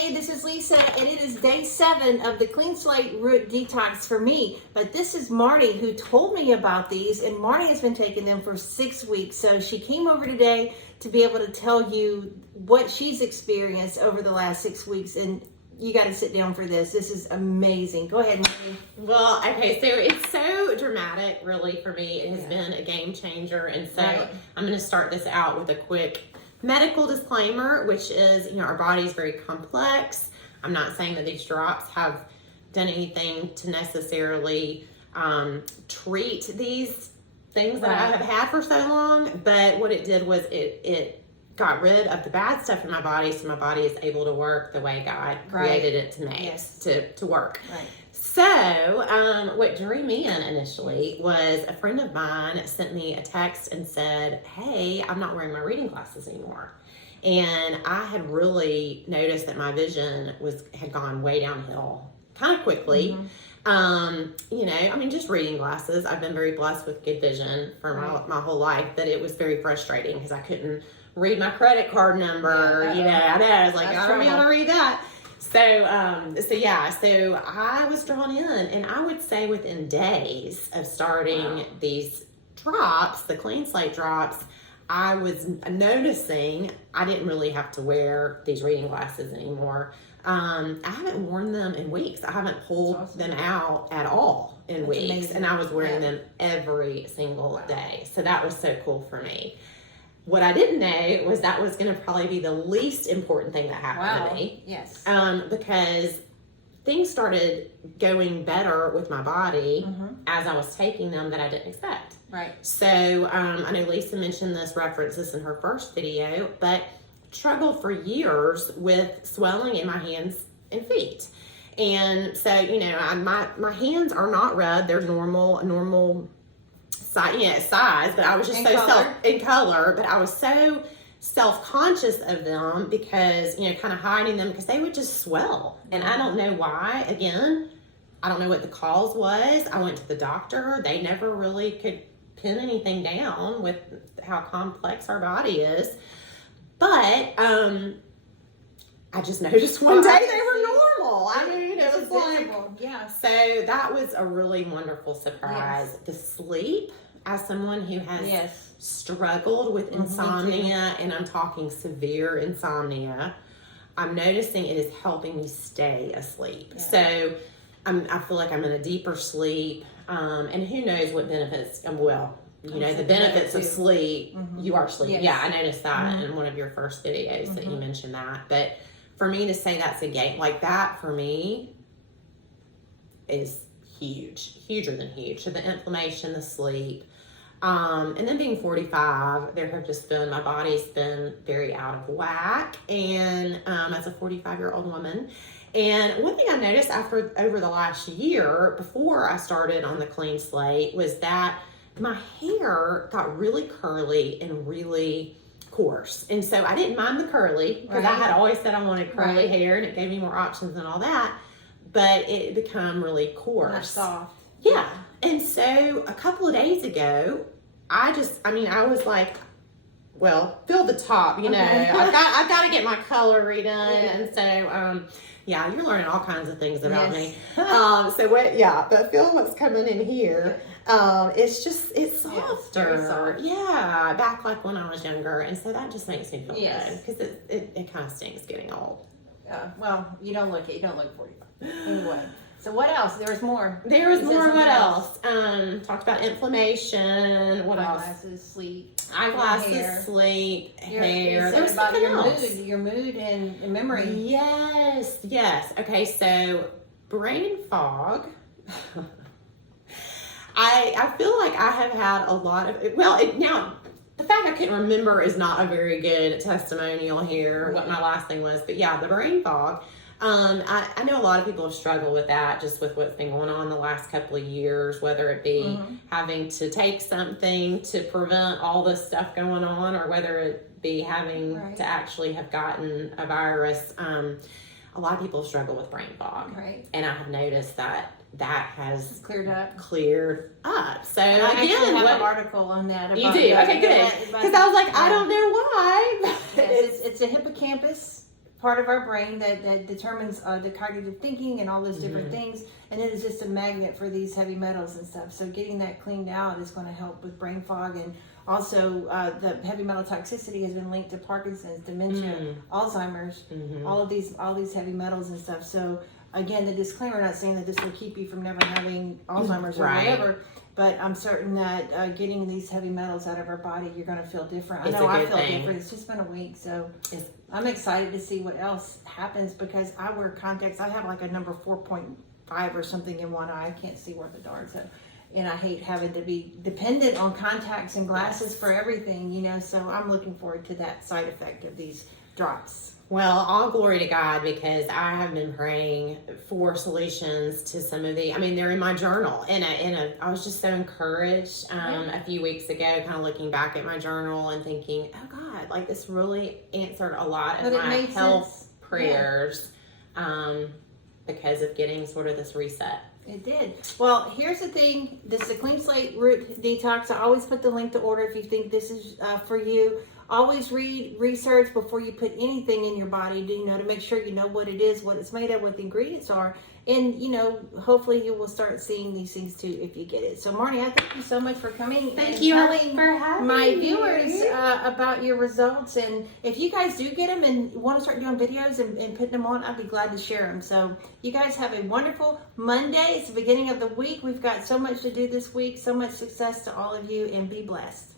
Hey, this is Lisa, and it is day 7 of the Clean Slate Root Detox for me. But this is Marnie who told me about these, and Marnie has been taking them for 6 weeks. So she came over today to be able to tell you what she's experienced over the last 6 weeks, and you got to sit down for this. This is amazing. Go ahead, Marnie. Well, okay, so it's so dramatic, really, for me. It has been a game changer, and so I'm going to start this out with a quick medical disclaimer, which is, our body is very complex. I'm not saying that these drops have done anything to necessarily treat these things that I have had for so long, but what it did was it got rid of the bad stuff in my body, so my body is able to work the way God created it to make, to work. Right. So, what drew me in initially was a friend of mine sent me a text and said, hey, I'm not wearing my reading glasses anymore. And I had really noticed that my vision had gone way downhill kind of quickly. Just reading glasses. I've been very blessed with good vision for my whole life, but it was very frustrating because I couldn't read my credit card number. I was like, I don't know how to read that. So I was drawn in, and I would say within days of starting these drops, the Clean Slate drops, I was noticing I didn't really have to wear these reading glasses anymore. I haven't worn them in weeks. I haven't pulled them out at all in weeks, amazing. And I was wearing them every single day. So that was so cool for me. What I didn't know was that was going to probably be the least important thing that happened to me. Yes. Because things started going better with my body as I was taking them that I didn't expect. Right. So I know Lisa mentioned referenced this in her first video, but struggled for years with swelling in my hands and feet. And so, my hands are not red. They're normal size, but I was just in color, but I was so self-conscious of them because, kind of hiding them because they would just swell. And I don't know why. Again, I don't know what the cause was. I went to the doctor. They never really could pin anything down with how complex our body is. But I just noticed one day they were normal. I mean, it was like, so that was a really wonderful surprise. The sleep, as someone who has struggled with insomnia, and I'm talking severe insomnia, I'm noticing it is helping me stay asleep. Yeah. So I feel like I'm in a deeper sleep, and who knows what benefits, the benefits of sleep, you are sleeping. Yes. Yeah, I noticed that in one of your first videos that you mentioned that. But for me to say that's a game, like that for me is huger than huge. So the inflammation, the sleep, and then being 45, my body's been very out of whack, and as a 45-year-old woman. And one thing I noticed over the last year, before I started on the Clean Slate, was that my hair got really curly and really coarse. And so I didn't mind the curly, because I had always said I wanted curly hair, and it gave me more options and all that. But it become really coarse. Not soft. Yeah. And so a couple of days ago, I was like, well, fill the top, I've got to get my color redone. Yeah. And so, you're learning all kinds of things about me. But feel what's coming in here. It's softer. Yeah, back like when I was younger. And so that just makes me feel good, because it kind of stinks getting old. Well, you don't look 45. Anyway, so what else? There was more. What else? Talked about inflammation. What else? Eyeglasses, sleep, hair. There was something else. Your mood and memory. Yes. Okay, so brain fog. I feel like I have had a lot of, now the fact I can't remember is not a very good testimonial here, what my last thing was, but the brain fog. I know a lot of people have struggled with that, just with what's been going on the last couple of years, whether it be having to take something to prevent all this stuff going on, or whether it be having to actually have gotten a virus. A lot of people struggle with brain fog. Right. And I have noticed that has cleared up. So I actually have an article on that. You do? Okay, good. Because I was like, I don't know why. It's a hippocampus part of our brain that determines the cognitive thinking and all those different things, and it is just a magnet for these heavy metals and stuff. So getting that cleaned out is going to help with brain fog, and also the heavy metal toxicity has been linked to Parkinson's, dementia, Alzheimer's, all these heavy metals and stuff. So again, the disclaimer, not saying that this will keep you from never having Alzheimer's or whatever, but I'm certain that getting these heavy metals out of our body, you're going to feel different. I know I feel different. It's just been a week, so I'm excited to see what else happens, because I wear contacts. I have like a number 4.5 or something in one eye. I can't see worth a darn. So, and I hate having to be dependent on contacts and glasses for everything, you know. So I'm looking forward to that side effect of these drops. Well, all glory to God, because I have been praying for solutions to some of the, I mean, they're in my journal, and I was just so encouraged a few weeks ago, kind of looking back at my journal and thinking, oh God, like this really answered a lot of my health prayers because of getting sort of this reset. It did. Well, here's the thing. This is a clean slate root detox. I always put the link to order if you think this is for you. Always read, research before you put anything in your body, you know, to make sure you know what it is, what it's made of, what the ingredients are. And, you know, hopefully you will start seeing these things too if you get it. So, Marnie, I thank you so much for coming. Thank you telling for having my me. viewers about your results. And if you guys do get them and want to start doing videos and putting them on, I'd be glad to share them. So, you guys have a wonderful Monday. It's the beginning of the week. We've got so much to do this week. So much success to all of you, and be blessed.